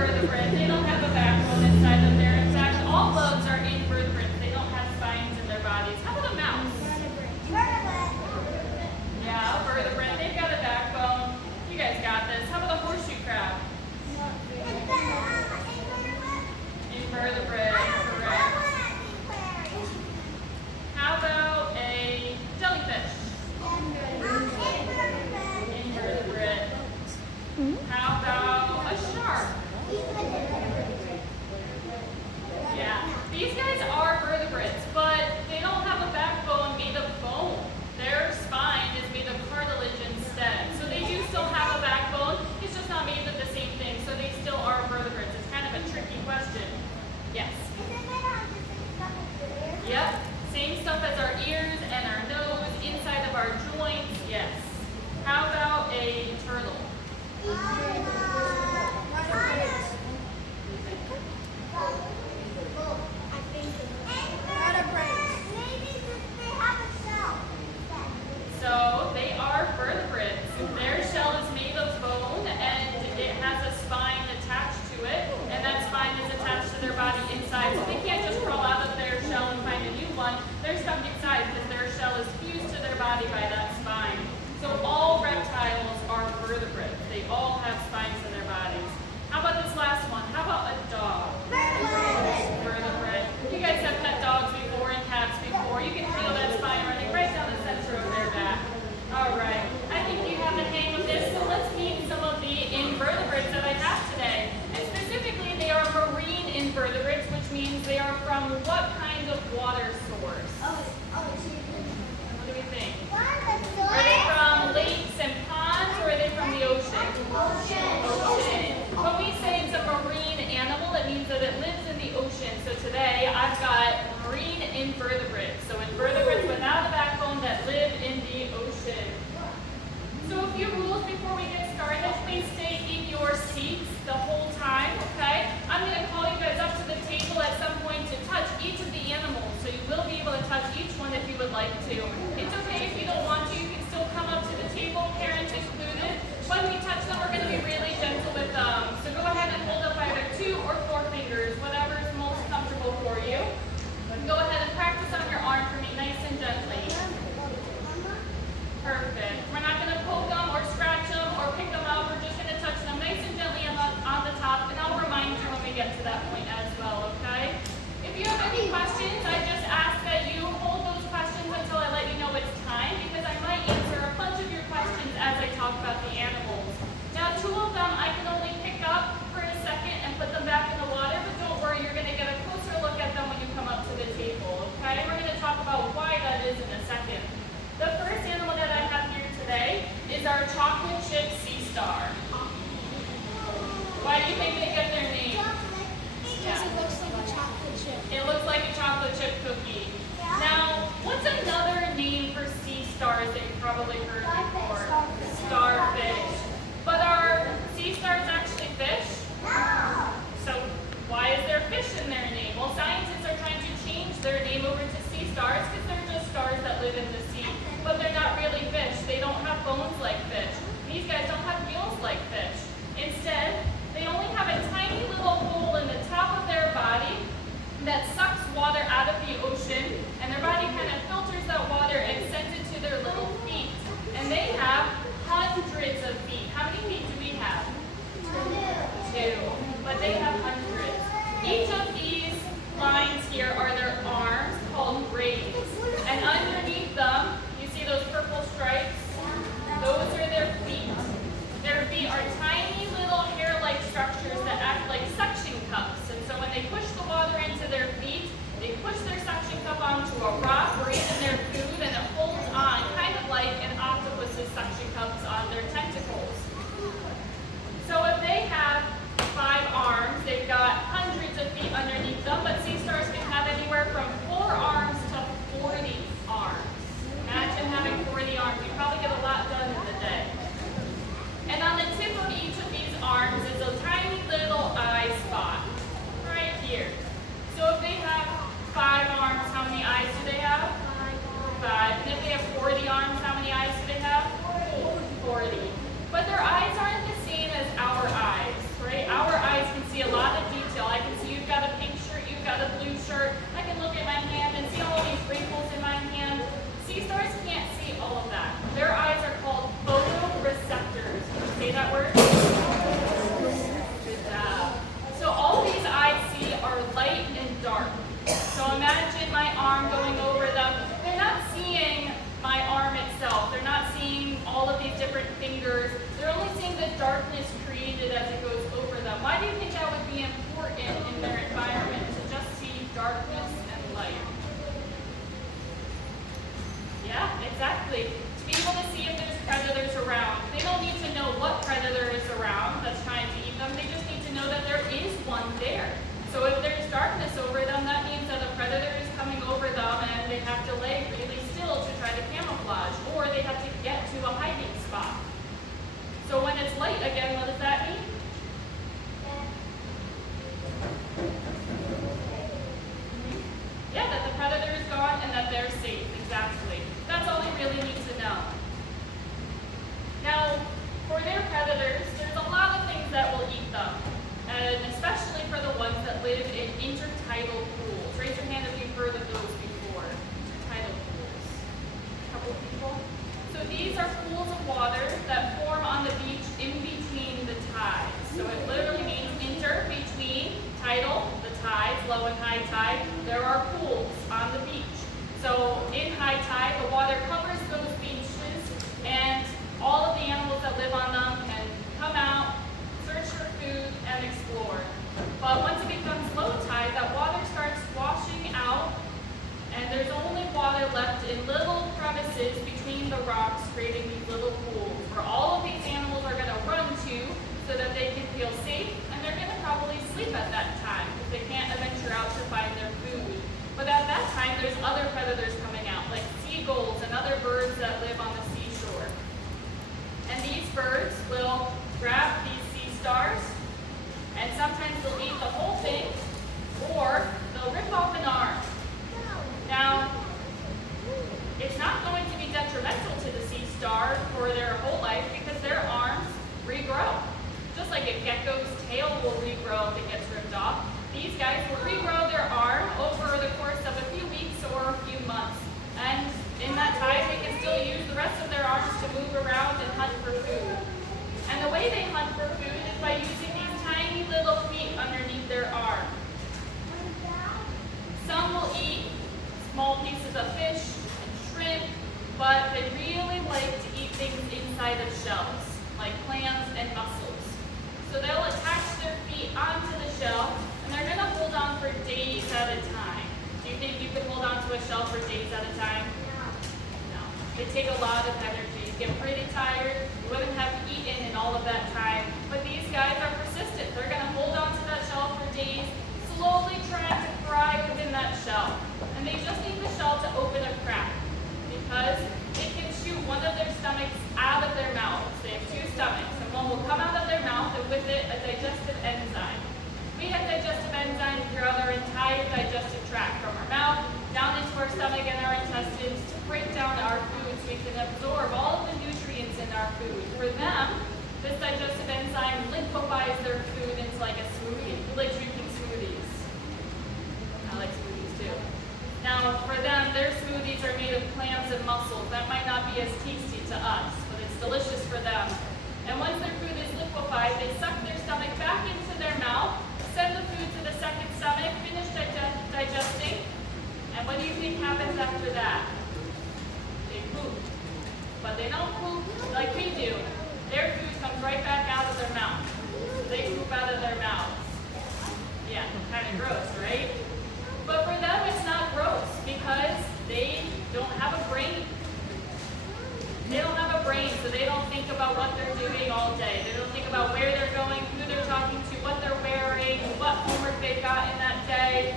invertebrates. They don't have a backbone inside of there. In fact, all bugs are invertebrates. They don't have spines in their bodies. How about a mouse? Yeah, a vertebrate. They've got a backbone. You guys got this. How about a horseshoe crab? Invertebrate. Correct. How about a jellyfish? Invertebrate. How about a shark? Yeah, these guys are vertebrates, but they don't have a backbone made of bone. Their spine is made of cartilage instead. So they do still have a backbone, it's just not made of the same thing, so they still are vertebrates. It's kind of a tricky question. Yes? Yep, same stuff as our ears and our nose, inside of our joints, yes. How about a turtle? So they are vertebrates. Their shell is made of bone and it has a spine attached to it, and that spine is attached to their body inside. So they can't just crawl out of their shell and find a new one. They're stuck inside because their shell is fused to their body by that spine. So all reptiles are vertebrates. They all have spines in their bodies. How about this last one? How about a dog? Vertebrate. You guys have pet dogs before and cats before. You can feel that spine running right down the center of their back. All right. I think you have the hang of this. So let's meet some of the invertebrates that I have today. And specifically, they are marine invertebrates, which means they are from what kind of water source? What do we think? Are they from lakes and ponds, or are they from the ocean? Ocean. When we say it's a marine animal, it means that it lives in the ocean. So today, I've got marine invertebrates. So invertebrates without a backbone that live in the ocean. So a few rules before we get started. Please stay in your seats the whole time, okay? I'm going to call you guys up to the table at some point to touch each of the animals. So you will be able to touch each one if you would like to. It's okay if you don't want to. You can still come up to the table, parents included. When we touch them, we're going to be really gentle with them. So go ahead and hold up either 2 or 4 fingers, whatever is most comfortable for you. Go ahead and practice on your arm for me, nice and gently. Perfect. We're not going to poke them or scratch them or pick them out. We're just going to touch them nice and gently on the top, and I'll remind you when we get to that point as well, okay? If you have any questions, I just ask that you hold those questions until I let you know it's time, because I might answer a bunch of your questions as I talk about the animals. Now, 2 of them I can only pick up for a second and put them back in the water, but don't worry, you're going to get a closer look at them when you come up to the table, okay? We're going to talk about why that is in a second. The first animal that I have here today is our chocolate chip sea star. Why do you think they get their name? Because it looks like a chocolate chip. It looks like a chocolate chip cookie. Now, what's another name for sea stars that you've probably heard before? Starfish. But are sea stars actually fish? No. So why is there fish in their name? Well, scientists are trying to change their name over to sea stars because they're just stars that live in the sea. But they're not really fish. They don't have bones like fish. These guys don't have gills like fish. Instead, they only have a tiny little hole in the top of their body that sucks water out of the ocean, and their body kind of filters that water and sends it to their little feet. And they have hundreds of feet. How many feet do we have? 2. But they have hundreds. Each of these lines here are their arms called braids. And underneath them, you see those purple stripes? Those are their feet. Their feet are tiny little hair-like structures that act like suction cups. And so when they push the water into their feet, they push their suction cup onto a rock or even their food, and it holds on, kind of like an octopus's suction cups on their tentacles. So if they have 5 arms, they've got hundreds of feet underneath them, but sea stars can have anywhere from 4 arms to 40 arms. Imagine having 40 arms. You probably get a lot done in the day. And on the tip of each of these arms is a tiny little eye spot, right here. So if they have 5 arms, how many eyes do they have? 5. And if they have 40 arms, how many eyes do they have? 40. different fingers. They're only seeing the darkness created as it goes over them. Why do you think that would be important in their environment, to just see darkness and light? Yeah, exactly. To be able to see if there's predators around. They don't need to know what predator is around that's trying to eat them. They just need to know that there is one there. So if there's darkness over them, that means that a predator is coming over them and they have to lay really still to try to camouflage, or they have to get to a hiding spot. So when it's light again, what does that mean? Yeah, that the predator is gone and that they're safe, exactly. That's all we really need to know. Now, for their predators, there's a lot of things that will eat them, and especially for the ones that live in intertidal pools. Raise your hand if you've heard of those before. Intertidal pools. A couple people? So these are pools of water that form on the beach in between the tides. So it literally means inter, between, tidal, the tides, low and high tide. There are pools on the beach. So in high tide, the water covers those beaches, and all of the animals that live on them can come out, search for food, and explore. But once it becomes low tide, that water starts washing out, and there's only water left in little crevices between the rocks, creating these little pools where all of these animals are going to run to so that they can feel safe, and they're going to probably sleep at that time because they can't venture out to find their food. But at that time, there's other predators coming out, like seagulls and other birds that live on the seashore. And these birds will grab these sea stars, and sometimes they'll eat the whole thing, or they'll rip off an arm. Now, it's not going to be detrimental to the sea star for their whole life because their arms regrow. Just like a gecko's tail will regrow if it gets ripped off, these guys will regrow their arm over the course of a few weeks or a few months. And in that time, they can still use the rest of their arms to move around and hunt for food. And the way they hunt for food is by using these tiny little feet underneath their arm. Some will eat small pieces of fish and shrimp, but they really like to eat things inside of shells, like clams and mussels. So they'll attach their feet onto the shell, and they're going to hold on for days at a time. Do you think you could hold on to a shell for days at a time? No. They take a lot of energy. You get pretty tired. You wouldn't have eaten in all of that time. But these guys are persistent. They're going to hold on to that shell for days, slowly trying to fry within that shell. And they just need the shell to open a crack because they can shoot one of their stomachs out of their mouths. They have two stomachs, and one will come out of their mouth, and with it, a digestive enzyme. We have digestive enzymes throughout our entire digestive tract, from our mouth down into our stomach and our intestines, to break down our food so we can absorb all of the nutrients in our food. For them, this digestive enzyme liquefies their food into like a smoothie. We like drinking smoothies. I like smoothies too. Now, for them, their smoothies are made of clams and mussels. That might not be as tasty to us, but it's delicious for them. And once their food is liquefied, they suck their stomach back into their mouth, send the food to the second stomach, finish digesting, and what do you think happens after that? They poop. But they don't poop like we do. Their food comes right back out of their mouth. So they poop out of their mouths. Yeah, kind of gross, right? But for them, it's not gross because they don't have a brain. They don't have a brain, so they don't think about what they're doing all day. They don't think about where they're going, who they're talking to, what they're wearing, what homework they've got in that day.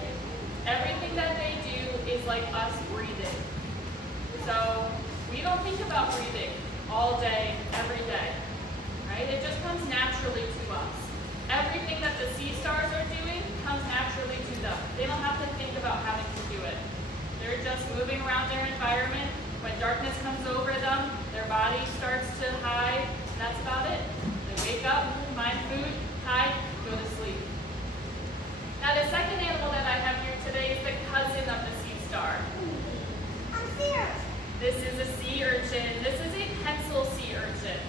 Everything that they do is like us breathing. So we don't think about breathing all day, every day, right? It just comes naturally to us. Everything that the sea stars are doing comes naturally to them. They don't have to think about having to do it. They're just moving around their environment. When darkness comes over them, their body starts to hide, and that's about it. They wake up, find food, hide, go to sleep. Now the second animal that I have here today is the cousin of the sea star. I'm here. This is a sea urchin. This is a pencil sea urchin.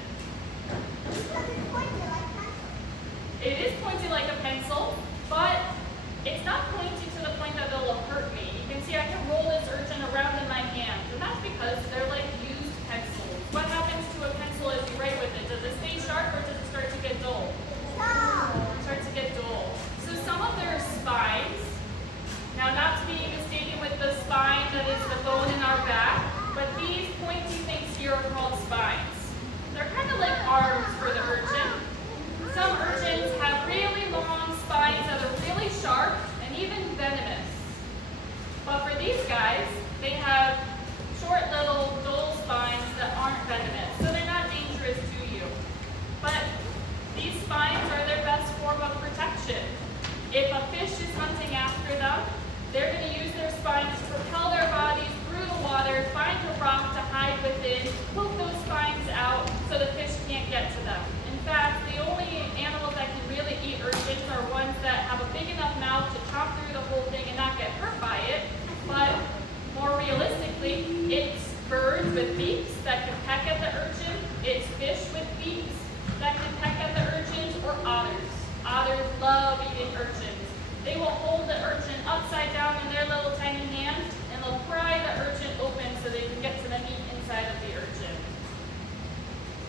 in urchins. They will hold the urchin upside down in their little tiny hands, and they'll pry the urchin open so they can get to the meat inside of the urchin.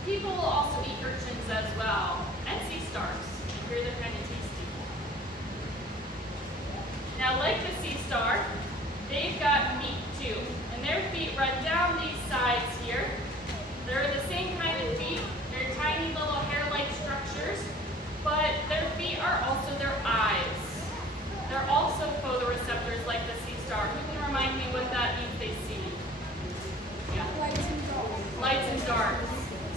People will also eat urchins as well, and sea stars. Here they're kind of tasty. Now, like the sea star, they've got meat too, and their feet run down these sides here. They're the same kind of feet. They're tiny little hair-like structures, but their feet are also their eyes. They're also photoreceptors like the sea star. Who can remind me what that means they see? Yeah. Lights and dark. Lights and darks.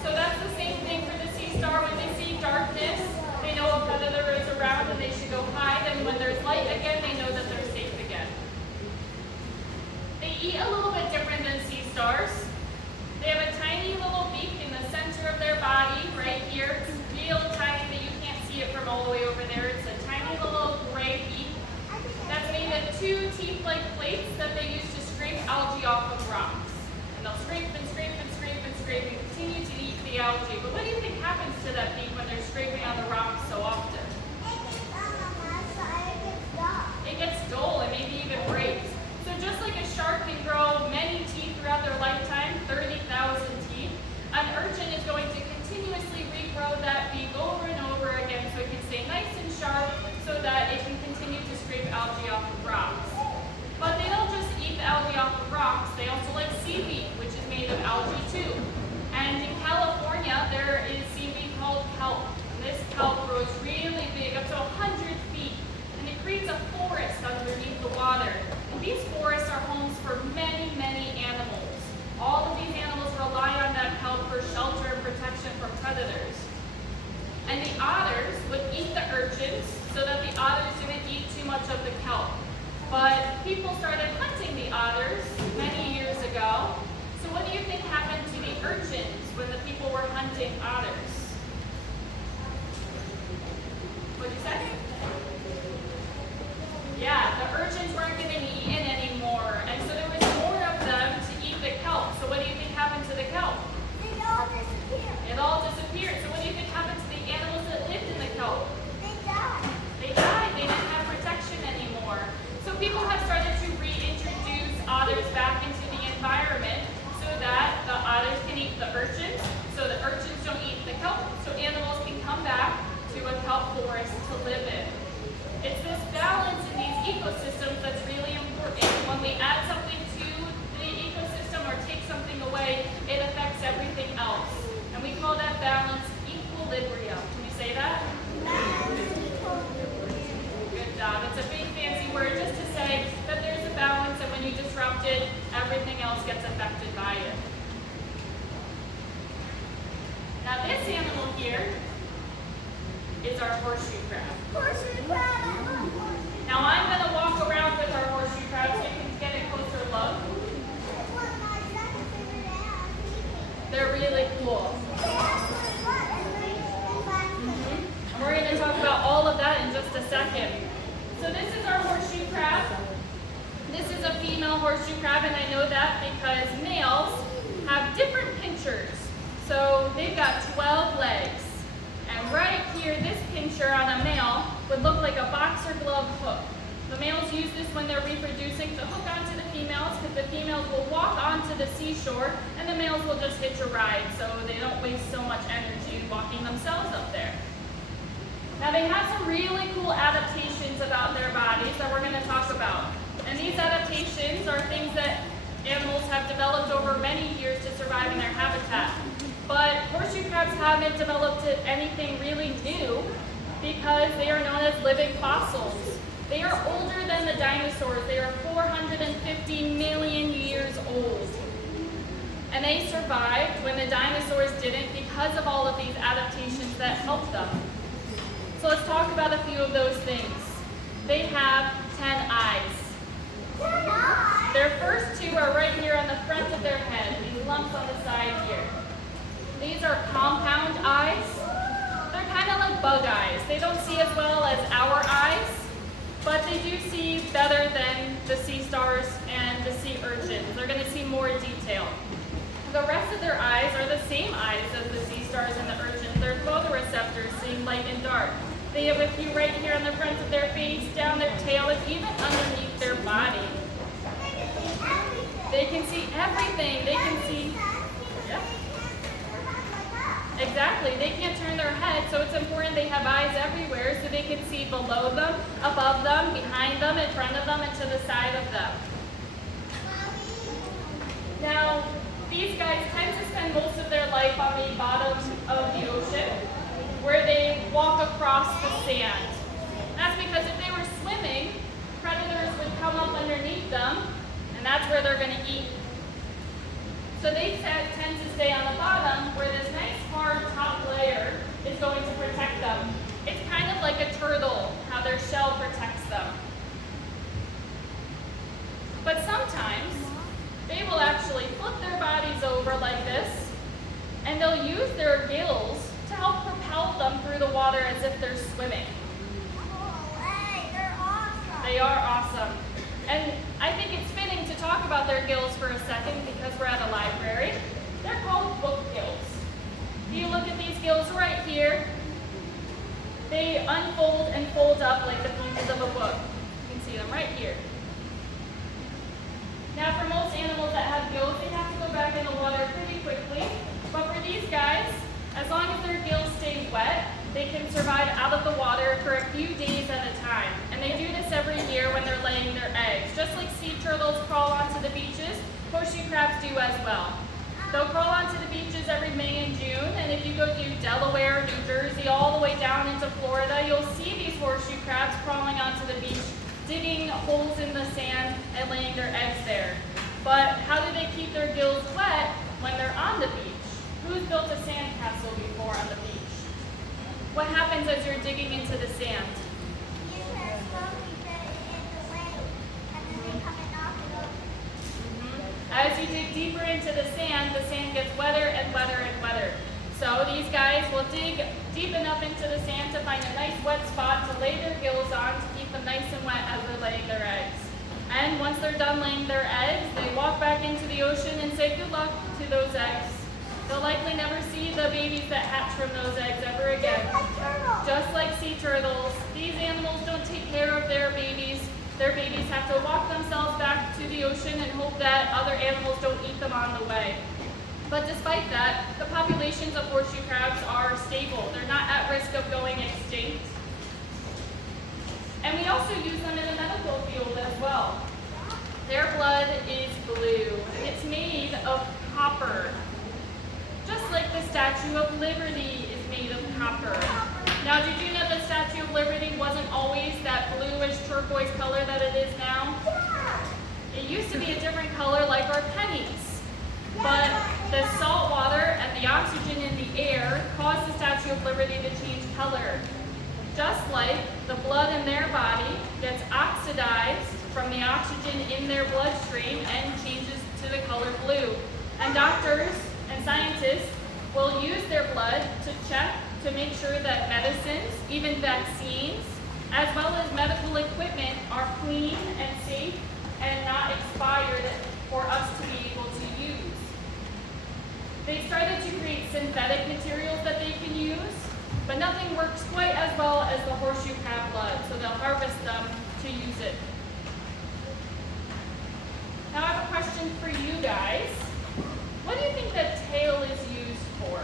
So that's the same thing for the sea star. When they see darkness, they know a predator is around and they should go hide. And when there's light again, they know that they're safe again. They eat a little bit different than sea stars. They have a tiny little beak in the center of their body, right here. It's real tiny that you can't see it from all the way over there. It's a tiny little gray beak that's made of two teeth-like plates that they use to scrape algae off of rocks. And they'll scrape and scrape and scrape and scrape and continue to eat the algae. But what do you think happens to that beak when they're scraping on the rocks so often? It gets dull and maybe even breaks. So just like a shark can grow many teeth throughout their lifetime, 30,000 teeth, an urchin is going to continuously regrow that beak over and over again so it can stay nice and sharp so that it can continue to scrape algae off of rocks. But they don't just eat the algae off of rocks, they also like seaweed, which is made of algae too. And in California, there is seaweed called kelp. And this kelp grows really big, up to 100 feet, and it creates a forest underneath the water. And these forests are homes for many, many animals. All of these animals rely on that kelp for shelter and protection from predators. And the otters would eat the urchins so that the otters didn't eat too much of the kelp. But people started hunting the otters many years ago. So what do you think happened to the urchins when the people were hunting otters? What'd you say? Yeah, the urchins weren't getting eaten anymore. And so there was more of them to eat the kelp. So what do you think happened to the kelp? They all disappear. It all disappeared. So what do you think happened to the animals that lived in the kelp? They die. They died. They didn't have protection anymore. So people have started to reintroduce otters back into the environment so that the otters can eat the urchins, so the urchins don't eat the kelp, so animals can come back to a kelp forest to live in. It's this balance in these ecosystems that's really important. When we add something to the ecosystem or take something away, it affects everything else. And we call that balance equilibrium. Can you say that? Good job. It's a big fancy word just to say that there's a balance, and when you disrupt it, everything else gets affected by it. Now this animal here is our horseshoe crab. Horseshoe crab. I love horseshoe. Now I'm going to walk around with our horseshoe crab so you can get a closer look. That's what my son figured out. They're really cool. And we're going to talk about all of that in just a second. So this is our horseshoe crab. This is a female horseshoe crab, and I know that because males have different pinchers. So they've got 12 legs. And right here, this pincher on a male would look like a boxer glove hook. The males use this when they're reproducing to hook onto the females, because the females will walk onto the seashore and the males will just hitch a ride so they don't waste so much energy walking themselves up there. Now they have some really cool adaptations about their bodies that we're going to talk about. And these adaptations are things that animals have developed over many years to survive in their habitat. But horseshoe crabs haven't developed anything really new because they are known as living fossils. They are older than the dinosaurs. They are 450 million years old. And they survived when the dinosaurs didn't because of all of these adaptations that helped them. So let's talk about a few of those things. They have 10 eyes. Their first two are right here on the front of their head, these lumps on the side here. These are compound eyes. They're kind of like bug eyes. They don't see as well as our eyes, but they do see better than the sea stars and the sea urchins. They're going to see more detail. The rest of their eyes are the same eyes as the sea stars and the urchins. They're photoreceptors, seeing light and dark. They have a few right here on the front of their face, down their tail, and even underneath their body. They can see everything. They can see, yeah. Exactly. They can't turn their head, so it's important they have eyes everywhere so they can see below them, above them, behind them, in front of them, and to the side of them. Now, these guys tend to spend most of their life on the bottom of the ocean, where they walk across the sand. That's because if they were swimming, predators would come up underneath them, and that's where they're going to eat. So they tend to stay on the bottom, where this nice hard top layer is going to protect them. It's kind of like a turtle, how their shell protects them. But sometimes, they will actually flip their bodies over like this, and they'll use their gills to help propel them through the water as if they're swimming. Oh, hey, they're awesome. They are awesome. And I think it's fitting to talk about their gills for a second because we're at a library. They're called book gills. If you look at these gills right here, they unfold and fold up like the pages of a book. You can see them right here. Now for most animals that have gills, they have to go back in the water pretty quickly. But for these guys, as long as their gills stay wet, they can survive out of the water for a few days at a time. And they do this every year when they're laying their eggs. Just like sea turtles crawl onto the beaches, horseshoe crabs do as well. They'll crawl onto the beaches every May and June, and if you go to Delaware, New Jersey, all the way down into Florida, you'll see these horseshoe crabs crawling onto the beach, digging holes in the sand and laying their eggs there. But how do they keep their gills wet when they're on the beach? Who's built a sandcastle before on the beach? What happens as you're digging into the sand? You can slowly get it in the way, and then they come and knock it over. As you dig deeper into the sand gets wetter and wetter and wetter. So these guys will dig deep enough into the sand to find a nice wet spot to lay their gills on to keep them nice and wet as they're laying their eggs. And once they're done laying their eggs, they walk back into the ocean and say good luck to those eggs. They'll likely never see the babies that hatch from those eggs ever again. Just like sea turtles, these animals don't take care of their babies. Their babies have to walk themselves back to the ocean and hope that other animals don't eat them on the way. But despite that, the populations of horseshoe crabs are stable. They're not at risk of going extinct. And we also use them in the medical field as well. Their blood is blue, and it's made of copper. Just like the Statue of Liberty is made of copper. Now, did you know the Statue of Liberty wasn't always that bluish turquoise color that it is now? It used to be a different color like our pennies. But the salt water and the oxygen in the air caused the Statue of Liberty to change color. Just like the blood in their body gets oxidized from the oxygen in their bloodstream and changes to the color blue. And doctors and scientists will use their blood to check to make sure that medicines, even vaccines, as well as medical equipment are clean and safe and not expired for us to be able to use. They started to create synthetic materials that they can use, but nothing works quite as well as the horseshoe crab blood, so they'll harvest them to use it. Now I have a question for you guys. What do you think that tail is used for?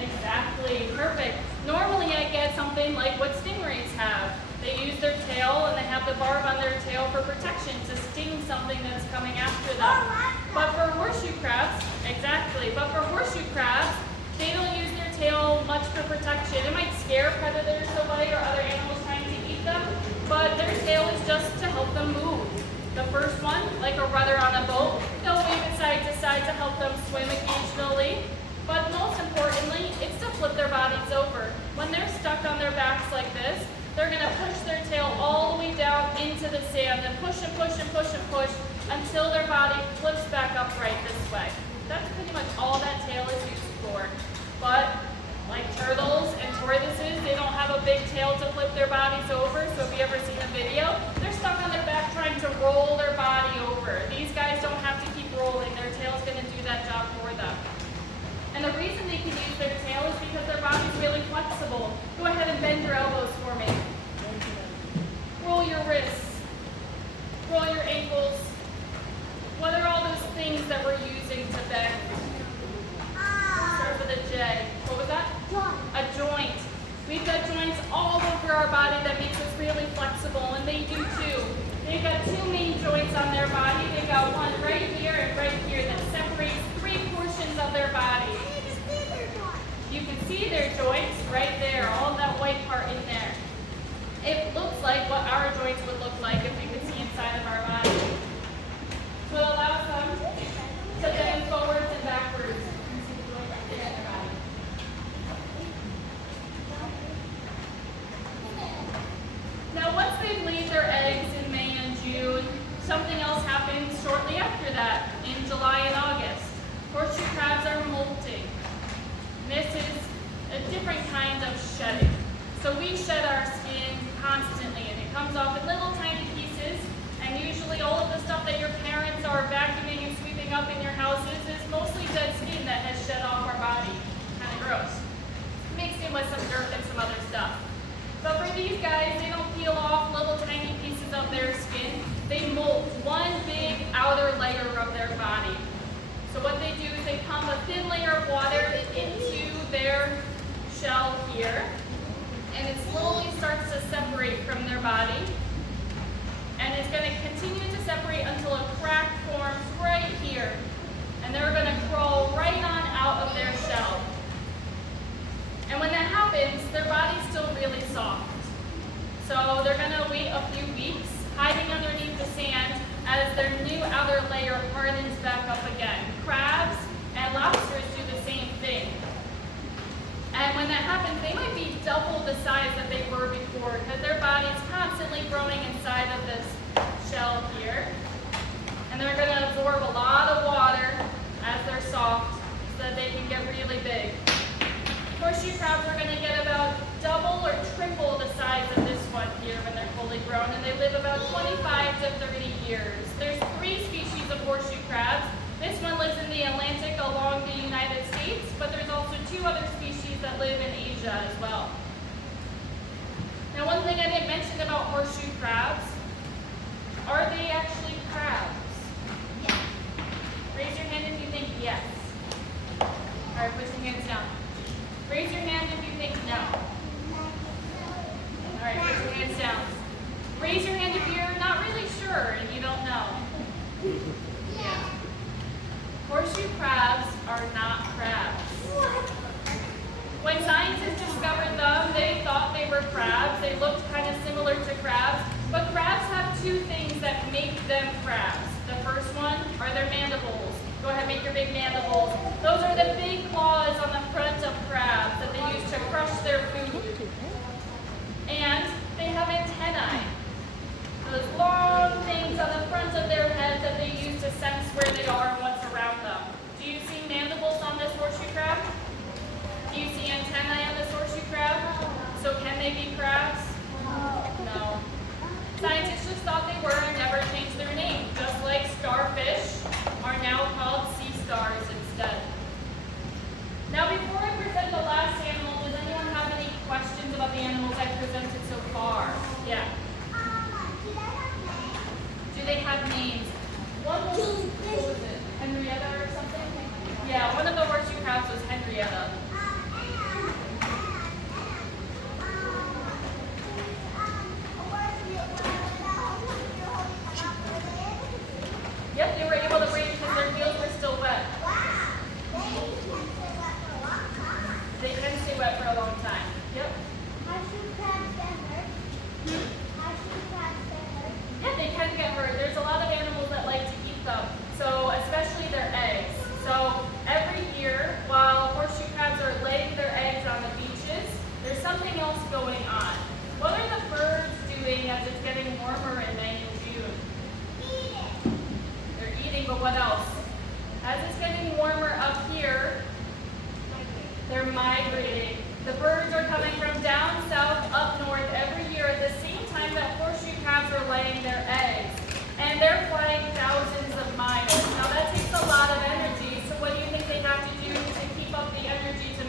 Exactly, perfect. Normally I get something like what stingrays have. They use their tail and they have the barb on their tail for protection to sting something that's coming after them. But for horseshoe crabs, exactly, but for horseshoe crabs, they don't use their tail much for protection. It might scare predators away or other animals trying to eat them, but their tail is just to help them move. The first one, like a rudder on a boat, they'll wave it side to side to help them swim occasionally. But most importantly, it's to flip their bodies over. When they're stuck on their backs like this, they're going to push their tail all the way down into the sand and push and push and push and push until their body flips back upright this way. That's pretty much all that tail is used for. But like turtles and tortoises, they don't have a big tail to flip their bodies over. So if you ever seen a video, they're stuck on their back trying to roll their body over. can use their tail is because their body's really flexible. Go ahead and bend your elbows for me. Roll your wrists. Roll your ankles. What are all those things that we're using to bend? Start with a J. What was that? A joint. We've got joints all over our body that makes us really flexible, and they do too. They've got two main joints on their body. They've got one right here and right here that separates three portions of their body. You can see their joints right there, all that white part in there. It looks like what our joints would look like if we could see inside of our body. So it allows them to bend forwards and backwards. You can see the joint right there in their body. Now once they've laid their eggs in May and June, something else happens shortly after that, in July and August. Horseshoe crabs are molting. This is a different kind of shedding. So we shed our skin constantly, and it comes off in little tiny pieces, and usually all of the stuff that your parents are vacuuming and sweeping up in your houses is mostly dead skin that has shed off our body. Kind of gross. Mixed in with some dirt and some other stuff. But for these guys, they don't peel off little tiny pieces of their skin. They molt one big outer layer of their body. So what they do is they pump a thin layer of water into their shell here, and it slowly starts to separate from their body. And it's going to continue to separate until a crack forms right here. And they're going to crawl right on out of their shell. And when that happens, their body's still really soft. So they're going to wait a few weeks, hiding underneath the sand as their new outer layer hardens back up again. Crabs and lobsters do the same thing. And when that happens, they might be double the size that they were before because their body's constantly growing inside of this shell here. And they're going to absorb a lot of water as they're soft so that they can get really big. Horseshoe crabs are going to get about double or triple the size of this one here when they're fully grown, and they live about 25 to 30 years. There's 3 species of horseshoe crabs. This one lives in the Atlantic along the United States, but there's also 2 other species that live in Asia as well. Now one thing I didn't mention about horseshoe crabs, are they actually crabs? Yes. Raise your hand if you think yes. All right, put your hands down. Raise your hand if you think no. All right, put your hands down. Raise your hand if you're not really sure and you don't know. Yeah. Horseshoe crabs are not crabs. When scientists discovered them, they thought they were crabs. They looked kind of similar to crabs. But crabs have 2 things that make them crabs. The first one are their mandibles. Go ahead, make your big mandibles. Those are the big claws on the front of crabs that they use to crush their food. And they have antennae. Those long things on the front of their head that they use to sense where they are and what's around them. Do you see mandibles on this horseshoe crab? Do you see antennae on this horseshoe crab? So can they be crabs? No. Scientists just thought they were and never changed their name, just like starfish are now called sea stars instead. Now before I present the last animal, does anyone have any questions about the animals I presented so far? Yeah. Do they have names? One was, what was it? Henrietta or something? Yeah, one of the horseshoe crabs was Henrietta. Yep, they were able to breathe because their gills were still wet. They can stay wet for a long time. Yep. Yeah, they can get hurt. There's a lot of animals that like to eat them, so especially their eggs. So every year, while horseshoe crabs are laying their eggs on the beaches, there's something else going on. What are the birds doing as it's getting warmer in May and June? They're eating, but what else? As it's getting warmer up here, they're migrating. The birds are coming from down south up north every year at the same time that horseshoe crabs are laying their eggs. And they're flying thousands of miles. Now that takes a lot of energy, so what do you think they have to do to keep up the energy to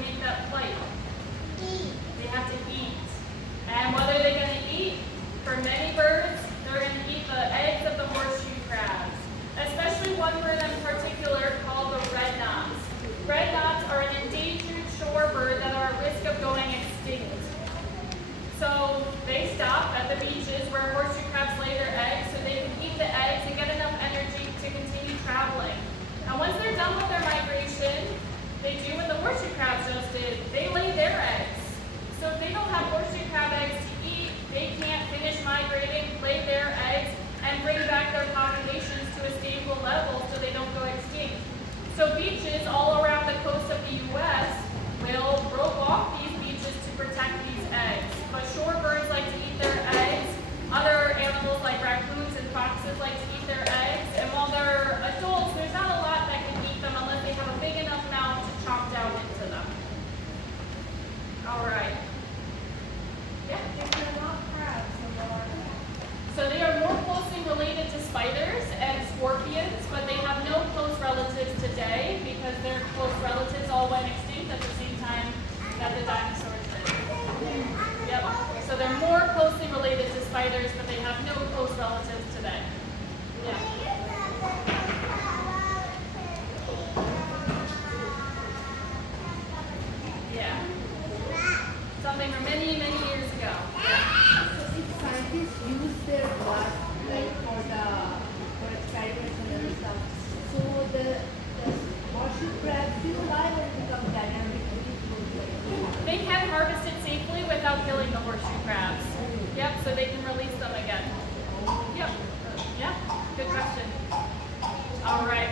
related to spiders and scorpions, but they have no close relatives today because their close relatives all went extinct at the same time that the dinosaurs did. Yep. So they're more closely related to spiders, but they have no close relatives today. Yeah. Yeah. Something from many, many years ago. So if scientists use their blood like for experiments and other stuff, so the horseshoe crab still alive or become dynamic? They can harvest it safely without killing the horseshoe crabs. Yep, so they can release them again. Yep. Yeah, good question. All right.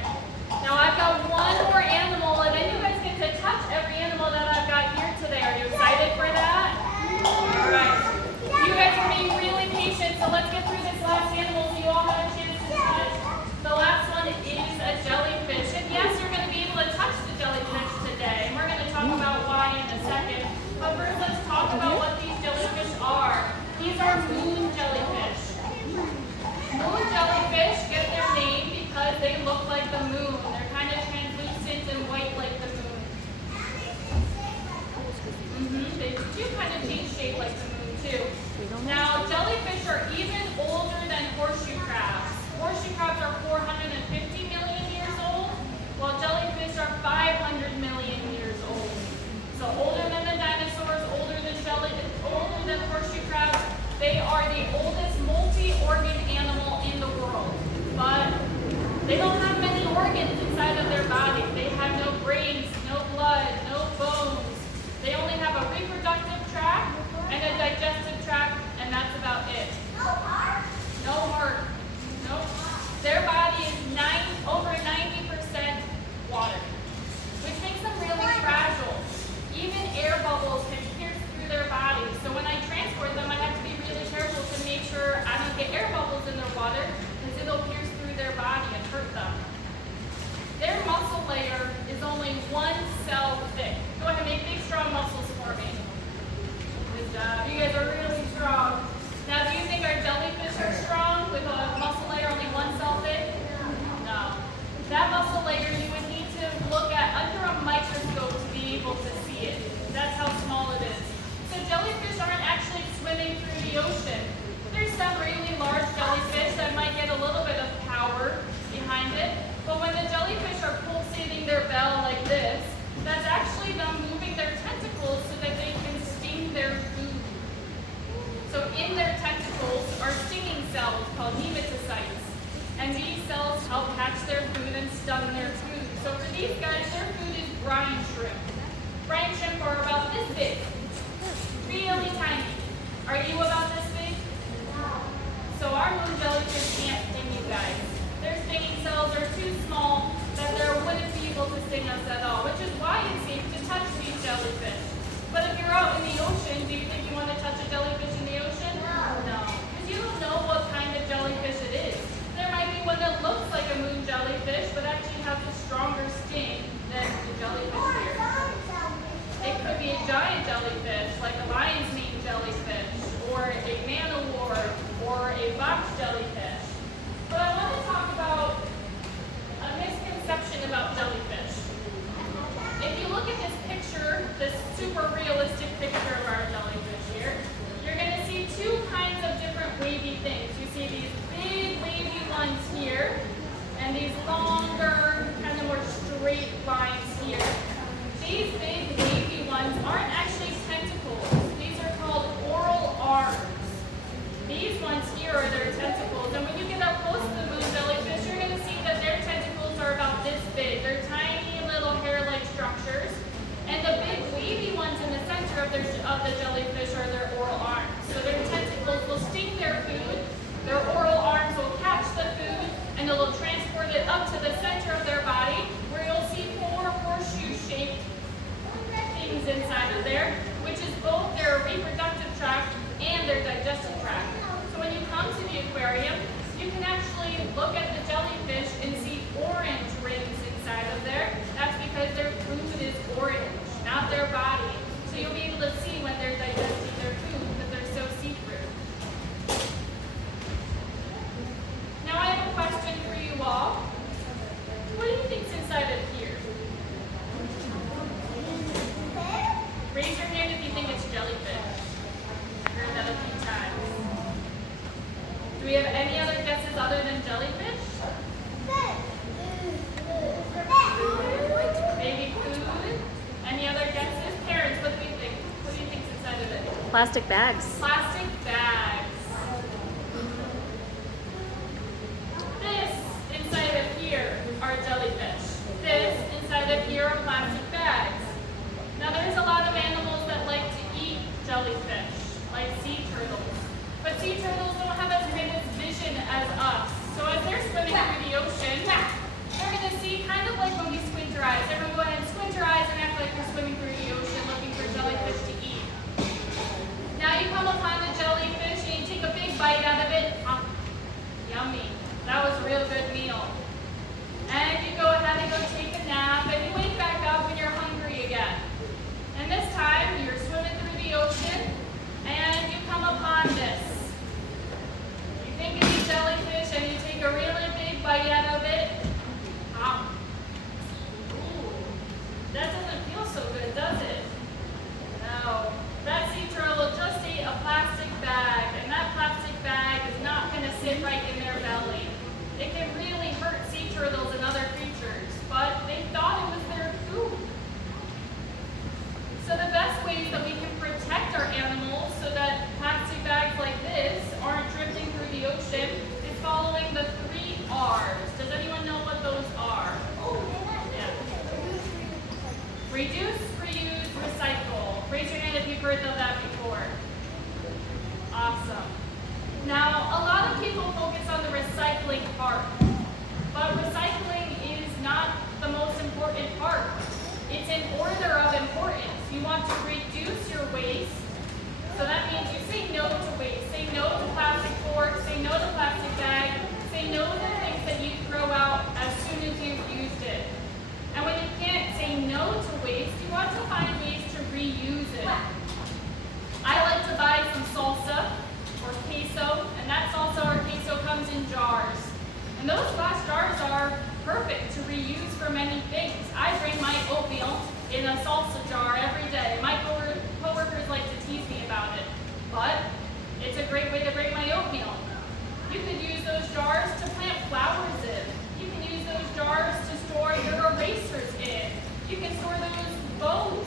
Now I've got one more animal, and then you guys get to touch every animal that I've got here today. Are you excited for that? All right. You guys are being really patient, so let's get through this last animal so you all have a chance to touch. The last one is a jellyfish. And yes, you're going to be able to touch the jellyfish today, and we're going to talk about why in a second. But first, let's talk about what these jellyfish are. These are moon jellyfish. Moon jellyfish get their name because they look like the moon. They're kind of translucent and white like the moon. They do kind of change shape like the moon too. Now, jellyfish are even older than horseshoe crabs. Horseshoe crabs are 450 million years old, while jellyfish are 500 million years old. So older than the dinosaurs, older than horseshoe crabs. They are the oldest multi-organ animal in the world. But they don't have many organs inside of their body. They have no brains, no blood, no bones. They only have a reproductive tract and a digestive tract, and that's about it. No heart. Nope. Their body is over 90% water, which makes them really fragile. Even air bubbles can pierce through their body. So when I transport them, I have to be really careful to make sure I don't get air bubbles in their water because it'll pierce through their body and hurt them. Their muscle layer is only 1 cell thick. Go ahead and make big, strong muscles for me. Good job. You guys are really strong. Now, do you think our jellyfish are strong with a muscle layer only 1 cell thick? No. That muscle layer you would need to look at under a microscope to be able to see it. That's how small it is. So jellyfish aren't actually swimming through the ocean. There's some really large jellyfish that might get a little bit of power behind it. But when the jellyfish are pulsating their bell like this, that's actually them moving their tentacles so that they can sting their food. So in their tentacles are stinging cells called nematocytes. And these cells help catch their food and stun their food. So for these guys, their food is brine shrimp. Brine shrimp are about this big. Really tiny. Are you about this big? So our moon jellyfish can't sting you guys. Their stinging cells are too small that they wouldn't be able to sting us at all, which is why it's safe to touch these jellyfish. But if you're out in the ocean, do you think you want to touch a jellyfish in the ocean? No. Because you don't know what kind of jellyfish it is. There might be one that looks like a moon jellyfish, but actually has a stronger sting than the jellyfish here. It could be a giant jellyfish, like a lion's mane jellyfish, or a man-o-war, or a box jellyfish. But I want to talk about a misconception about jellyfish. If you look at this picture, this super realistic picture of our jellyfish here, you're going to see 2 kinds of different wavy things. You see these big wavy ones here, and these longer, kind of more straight lines here. These big wavy ones aren't actually tentacles. These are called oral arms. These ones here are their tentacles, and when you get up close to the moon jellyfish, you're going to see that their tentacles are about this big. They're tiny little hair-like structures, and the big wavy ones in the center of the jellyfish are their oral arms. So their tentacles will sting their food, their oral arms will catch the food, and it'll transport it up to the center of their body, where you'll see 4 horseshoe-shaped things inside of there, which is both their reproductive tract and their digestive tract. So when you come to the aquarium, you can actually look at the jellyfish and see orange rings inside of there. That's because their food is orange, not their body. So you'll be able to see when they're digesting their food because they're so see-through. Do we have any other guesses other than jellyfish? Maybe food? Any other guesses? Parents, what do you think? What do you think's inside of it? Plastic bags. Plastic bags. This inside of here are jellyfish. This inside of here are plastic bags. Now there's a lot of animals that like to eat jellyfish, like sea turtles. But sea turtles don't have as great as vision as us. So as they're swimming through the ocean, they're going to see kind of like when we squint our eyes. Everyone go ahead and squint your eyes and act like you're swimming through the ocean looking for jellyfish to eat. Now you come upon the jellyfish and you take a big bite out of it. Yummy. That was a real good meal. And you go ahead and go take a nap and you wake back up and you're hungry again. And this time you're swimming through the ocean and you come upon this. You think it's a jellyfish and you take a really big bite out of it. Ooh, that doesn't feel so good, does it? No. That sea turtle just ate a plastic bag, and that plastic bag is not going to sit right in their belly. It can really hurt sea turtles and other creatures, but they thought it was their food. So the best ways that we can protect our animals so that plastic bags like this aren't drifting through the ocean is following the 3 R's. Does anyone know what those are? Yeah. Reduce, reuse, recycle. Raise your hand if you've heard of that before. Awesome. Now, a lot of people focus on the recycling part, but recycling is not the most important part. It's in order of importance. You want to reduce your waste, so that means you say no to waste. Say no to plastic forks, say no to plastic bags, say no to things that you throw out as soon as you've used it. And when you can't say no to waste, you want to find ways to reuse it. I like to buy some salsa or queso, and that salsa or queso comes in jars. And those glass jars are perfect to reuse for many things. I bring my oatmeal in a salsa jar every day. My coworkers like to tease me about it, but it's a great way to bring my oatmeal. You could use those jars to plant flowers in. You can use those jars to store your erasers in. You can store those bows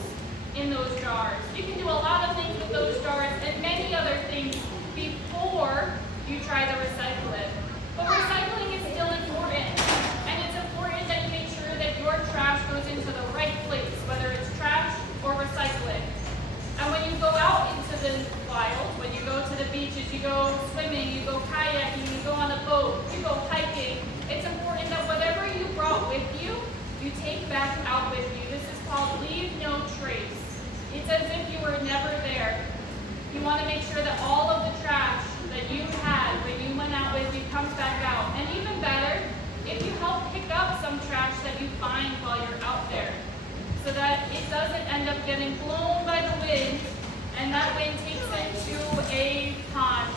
in those jars. You can do a lot of things with those jars and many other things before you try to recycle it. But recycling is still important, and it's important that you make sure that your trash goes into the right place, whether it's trash or recycling. And when you go out into the wild, when you go to the beaches, you go swimming, you go kayaking, you go on a boat, you go hiking, it's important that whatever you brought with you, you take back out with you. This is called leave no trace. It's as if you were never there. You want to make sure that all of the trash that you had when you went out with you comes back out. And even better, if you help pick up some trash that you find while you're out there, so that it doesn't end up getting blown by the wind, and that wind takes it to a pond,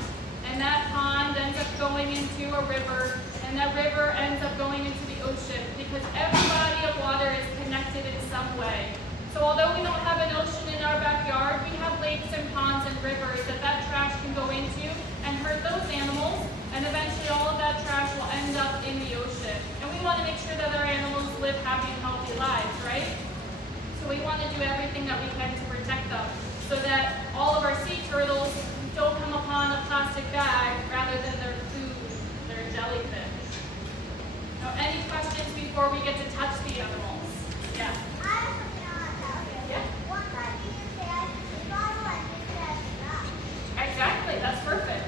and that pond ends up going into a river, and that river ends up going into the ocean, because every body of water is connected in some way. So although we don't have an ocean in our backyard, we have lakes and ponds and rivers that trash can go into and hurt those animals, and eventually all of that trash will end up in the ocean. And we want to make sure that our animals live happy and healthy lives, right? So we want to do everything that we can to protect them, so that all of our sea turtles don't come upon a plastic bag rather than their food, their jellyfish. Now, any questions before we get to touch the animals? Yeah. Yeah. Exactly, that's perfect.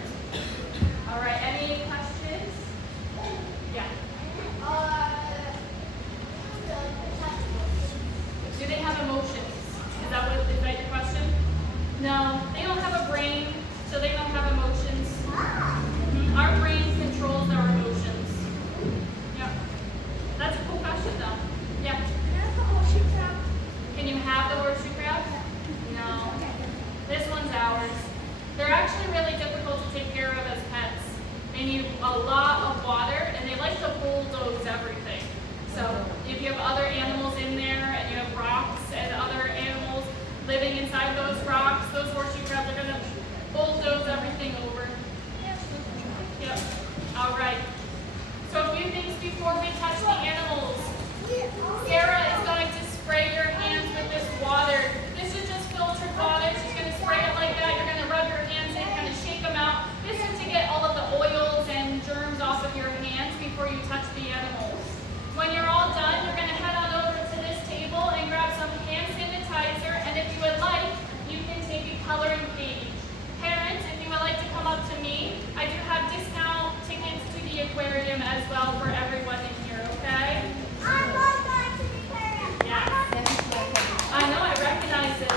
All right, any questions? Yeah. Do they have emotions? Is that your question? No, they don't have a brain, so they don't have emotions. Our brain controls our emotions. Yeah. That's a cool question though. Yeah. Can you have the horseshoe crab? No. This one's ours. They're actually really difficult to take care of as pets. They need a lot of water, and they like to bulldoze everything. So if you have other animals in there, and you have rocks and other animals living inside those rocks, those horseshoe crabs are going to bulldoze everything over. Yep. before we touch the animals, Sarah is going to spray your hands with this water. This is just filtered water. She's going to spray it like that. You're going to rub your hands in, kind of shake them out. This is to get all of the oils and germs off of your hands before you touch the animals. When you're all done, you're going to head on over to this table and grab some hand sanitizer, and if you would like, you can take a coloring page. Parents, if you would like to come up to me, I do have discount tickets to the aquarium as well for everyone in here, okay? I love going to the aquarium. Yes. I know, I recognize it.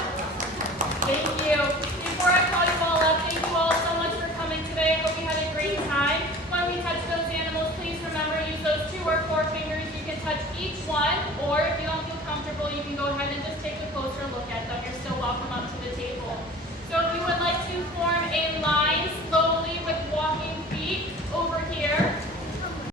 Thank you. Before I call you all up, thank you all so much for coming today. I hope you had a great time. When we touch those animals, please remember, use those 2 or 4 fingers. You can touch each one, or if you don't feel comfortable, you can go ahead and just take a closer look at